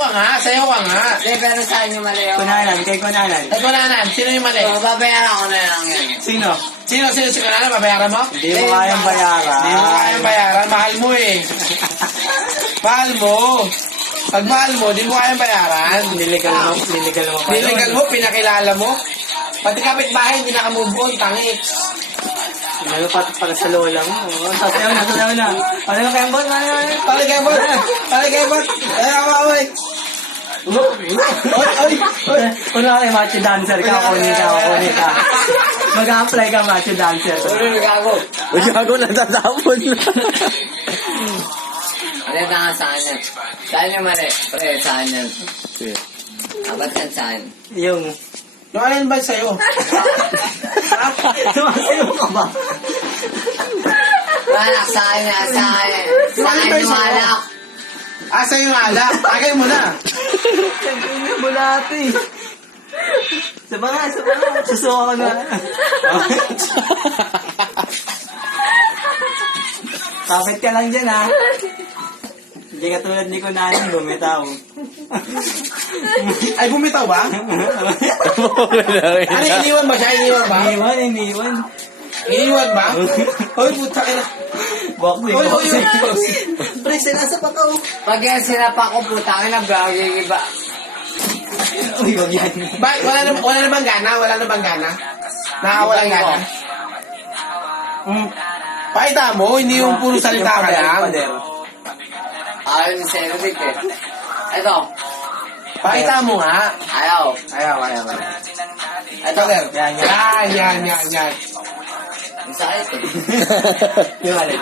ka nga, sayo ka nga. Hindi, pero saan yung mali ako? Kunanan, kay Kunanan. Ay, kunanan, sino yung mali? So, babayaran ko na lang yan. Sino? Sino si kunanan, babayaran mo? Hindi mo kayang bayaran. Hindi mo kayang bayaran, mahal mo eh. Mahal mo. Pag mahal mo, di mo kayang bayaran. Niligal mo pa. Niligal mo, pinakilala mo. Pati kapitbahay, hindi nakamove on, tangi. Ano pa pala sa lola mo? Sasayaw na. Ano yung kembot? Paligay-bot! Paligay-bot! Ay, awaway! Oy! Kung na kayo macho dancer ka, kunin ka. Mag-a-apply ka macho dancer. Ano yung gago? Gago na tatapon na. Ano yung tanga saan yan? Saan yung mali? Pre, saan yan? Ba't yan saan? Yung... Yung alin ba sa'yo? Sumasayaw ka ba? Alak, saan yan? Saan yung alak? Asa yung alak? Tagay mo na! Sabihin mo lahat eh. Saba nga. Susuka ko na. Kapit ka lang dyan ha. Hindi ka tulad ni Kunanan, bumitaw. Ay, bumitaw ba? Ano, iniwan ba siya? Iniwan ba? Iniwan. Iniwan ba? Hoy, puta ka na. Boxing. Pre, sinasa pa ka. Pag yan sinapa ko, putangin na bagay iba. Uy, wag yan. Ba, wala na bang gana? Wala na bang gana? Nakakawalang gana? Pakita mo, hindi yung puro salita ka lang. Ayaw ni Cedric eh. Ito. Pakita mo nga. Ayaw. Ayaw. Ito. Yan. Ang sakit eh. Yung alin.